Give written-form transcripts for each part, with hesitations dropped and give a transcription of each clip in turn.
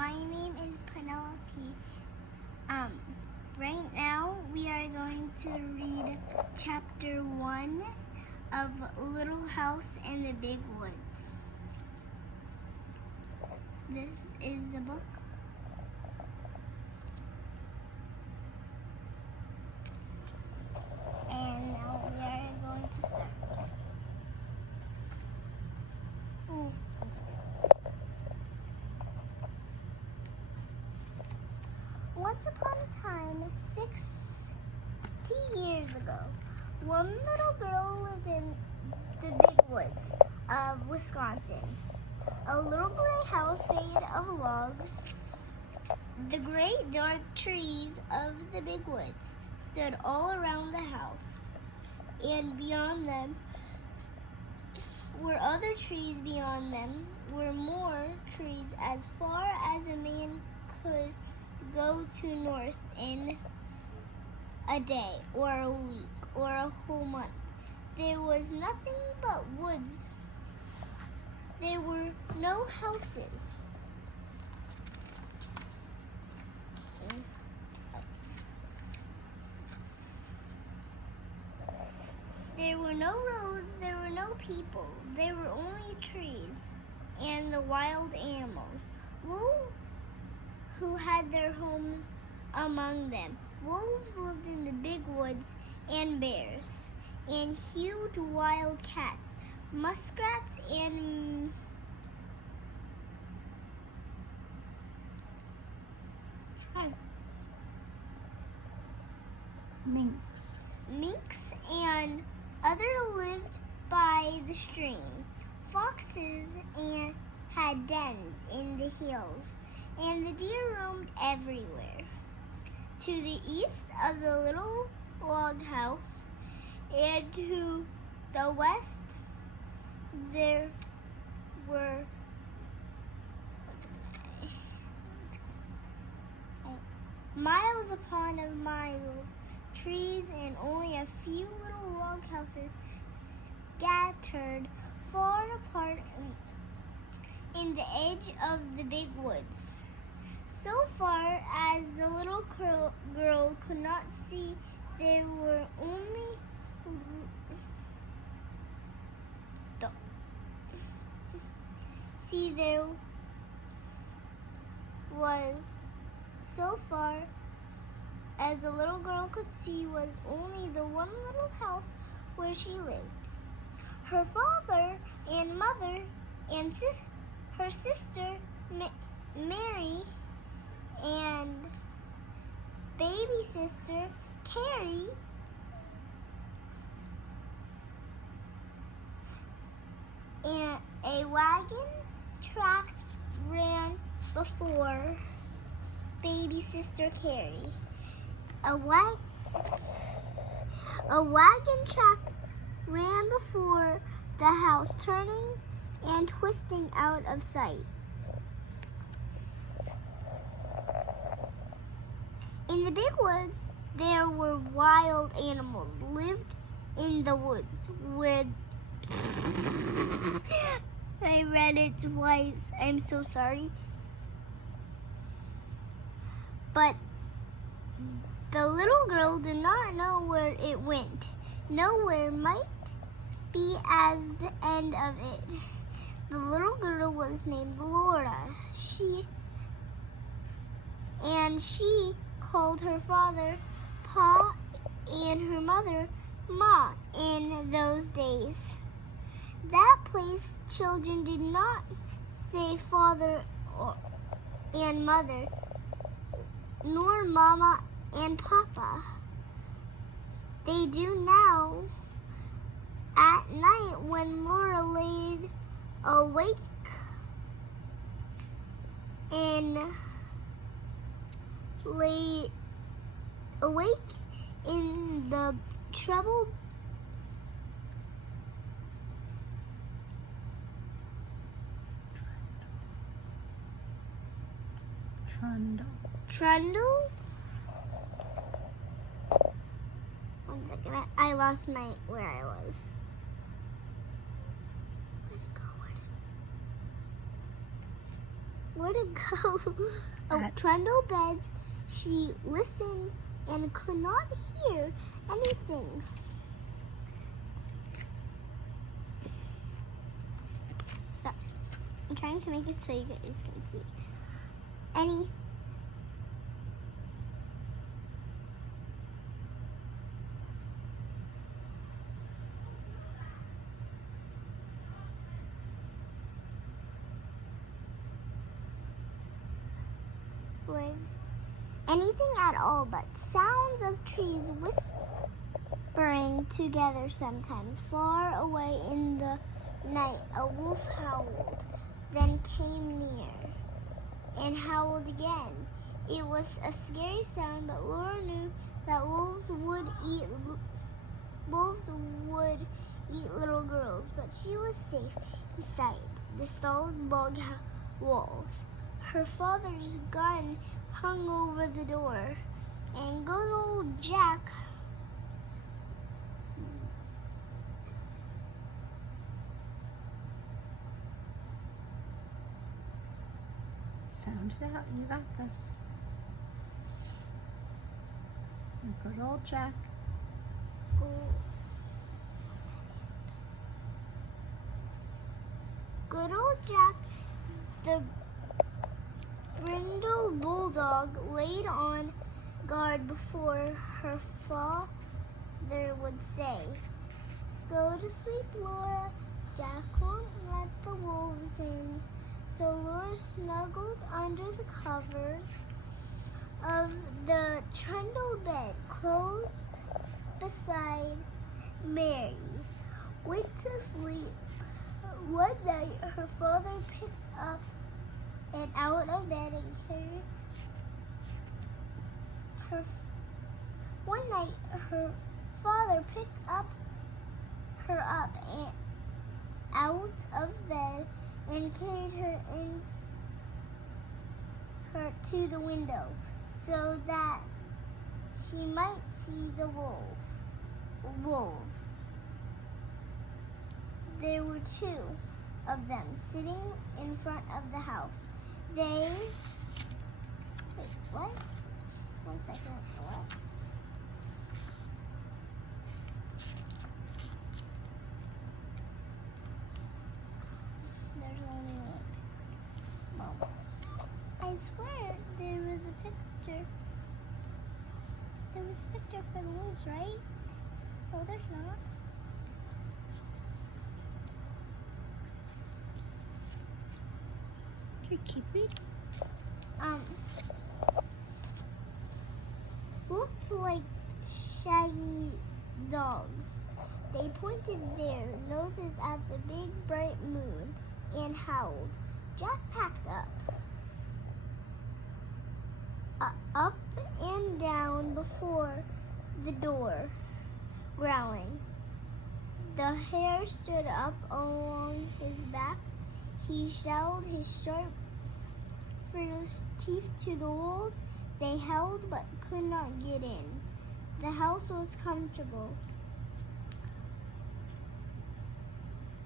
My name is Penelope. Right now we are going to read chapter 1 of Little House in the Big Woods. This is the book. And now we are going to start. Once upon a time, 60 years ago, one little girl lived in the big woods of Wisconsin. A little gray house made of logs. The great dark trees of the big woods stood all around the house, and beyond them were other trees. Beyond them were more trees as far as a man could go to north in a day or a week or a whole month. There was nothing but woods. There were no houses. There were no roads, there were no people. There were only trees and the wild animals who had their homes among them. Wolves lived in the big woods, and bears, and huge wild cats, muskrats, and minks. And others lived by the stream. Foxes and had dens in the hills, and the deer roamed everywhere. To the east of the little log house and to the west there were miles upon miles, trees, and only a few little log houses scattered far apart in the edge of the big woods. So far as the little girl could not see, there were only there was so far as the little girl could see was only the one little house where she lived. Her father and mother and her sister Mary and baby sister Carrie and a wagon track ran before baby sister Carrie. A wagon track ran before the house, turning and twisting out of sight. In the big woods, there were wild animals lived in the woods where I read it twice. I'm so sorry. But the little girl did not know where it went. Nowhere might be as the end of it. The little girl was named Laura. She called her father Pa and her mother Ma in those days. That place, children did not say father and mother, nor mama and papa. They do now. At night, when Laura laid awake in the trouble Trundle. One second, I lost where I was. Where'd it go? Oh, trundle beds. She listened and could not hear anything. Stop. I'm trying to make it so you guys can see. Anything at all but sounds of trees whispering together sometimes. Far away in the night, a wolf howled, then came near and howled again. It was a scary sound, but Laura knew that wolves would eat little girls, but she was safe inside the stalled log walls. Her father's gun hung over the door, and good old Jack sound it out. You got this. And good old Jack. Good old Jack, the brindle bulldog, laid on guard before her father would say, "Go to sleep, Laura. Jack won't let the wolves in." So Laura snuggled under the covers of the trundle bed, close beside Mary, went to sleep. One night, her father picked up and out of bed and carried her. One night, her father picked her up and out of bed and carried her to the window so that she might see the wolves. There were two of them sitting in front of the house. Wait, what? 1 second, what? There's only one. Mom. I swear there was a picture. There was a picture for the wolves, right? Oh, there's not. Keep reading. Looked like shaggy dogs. They pointed their noses at the big bright moon and howled. Jack packed up and down before the door, growling. The hair stood up along his back. He showed his sharp fierce teeth to the wolves. They howled but could not get in. The house was comfortable.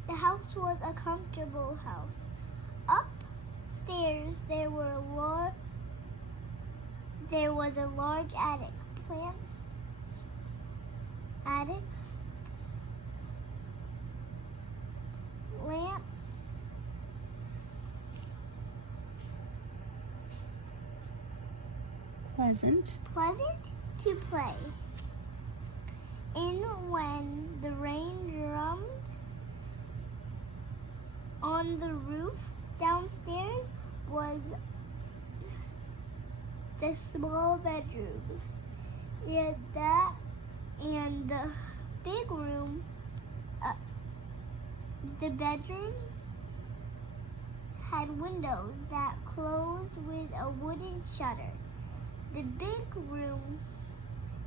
The house was a comfortable house. Upstairs there was a large attic. Plants pleasant to play in when the rain drummed on the roof. Downstairs was the small bedrooms, and the big room. The bedrooms had windows that closed with a wooden shutter. The big room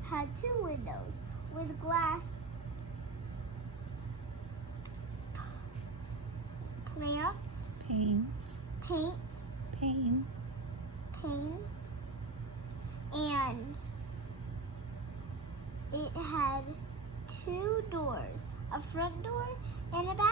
had two windows with glass. Panes, and it had two doors, a front door and a back